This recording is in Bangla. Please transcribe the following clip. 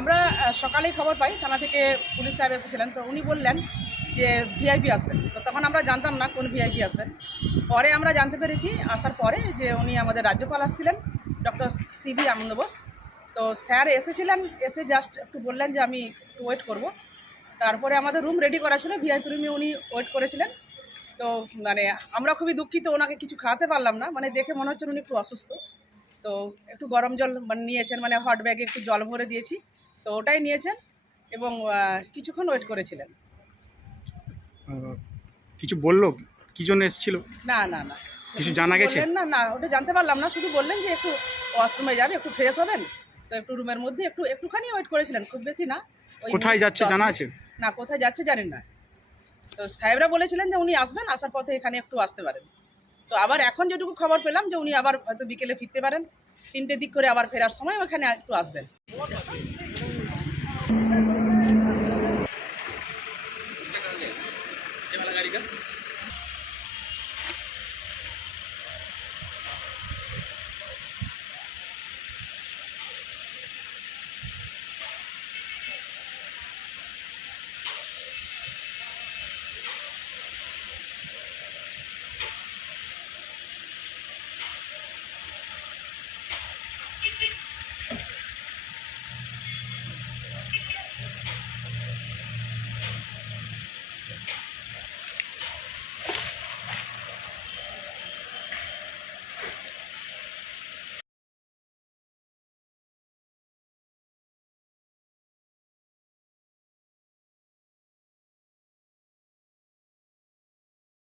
আমরা সকালেই খবর পাই, থানা থেকে পুলিশ সাহেব এসেছিলেন। তো উনি বললেন যে ভিআইপি আসবেন। তো তখন আমরা জানতাম না কোন ভিআইপি আসবেন। পরে আমরা জানতে পেরেছি, আসার পরে যে উনি আমাদের রাজ্যপাল আসছিলেন, ডক্টর সিবি আনন্দ বোস। তো স্যার এসেছিলেন, এসে জাস্ট একটু বললেন যে আমি একটু ওয়েট করব। তারপরে আমাদের রুম রেডি করা ছিল, ভিআইপি রুমে উনি ওয়েট করেছিলেন। তো মানে আমরা খুবই দুঃখিত, ওনাকে কিছু খাওয়াতে পারলাম না। মানে দেখে মনে হচ্ছে উনি একটু অসুস্থ। তো একটু গরম জল মানে নিয়েছেন মানে হট ব্যাগে একটু জল ভরে দিয়েছি। তো ওটাই নিয়েছেন এবং কিছুক্ষণ ওয়েট করেছিলেন। কিছু বলল? কি জন্য এসেছিল? না না না। কিছু জানা গেছে? না না ওটা জানতে পারলাম না। শুধু বললেন যে একটু ওয়াশরুমে যাবে একটু ফ্রেশ হবেন। তো একটু রুমের মধ্যে একটু একটুখানি ওয়েট করেছিলেন খুব বেশি না। কোথায় যাচ্ছে জানা আছে? না কোথায় যাচ্ছে জানেন না। তো সাহেবরা বলেছিলেন যে উনি আসবেন আসার পথে এখানে একটু আসতে পারেন। তো আবার এখন যেটুকু খবর পেলাম যে উনি আবার হয়তো বিকেলে ফিরতে পারেন। তিনটে দিক করে আবার ফেরার সময় ওখানে একটু আসবেন।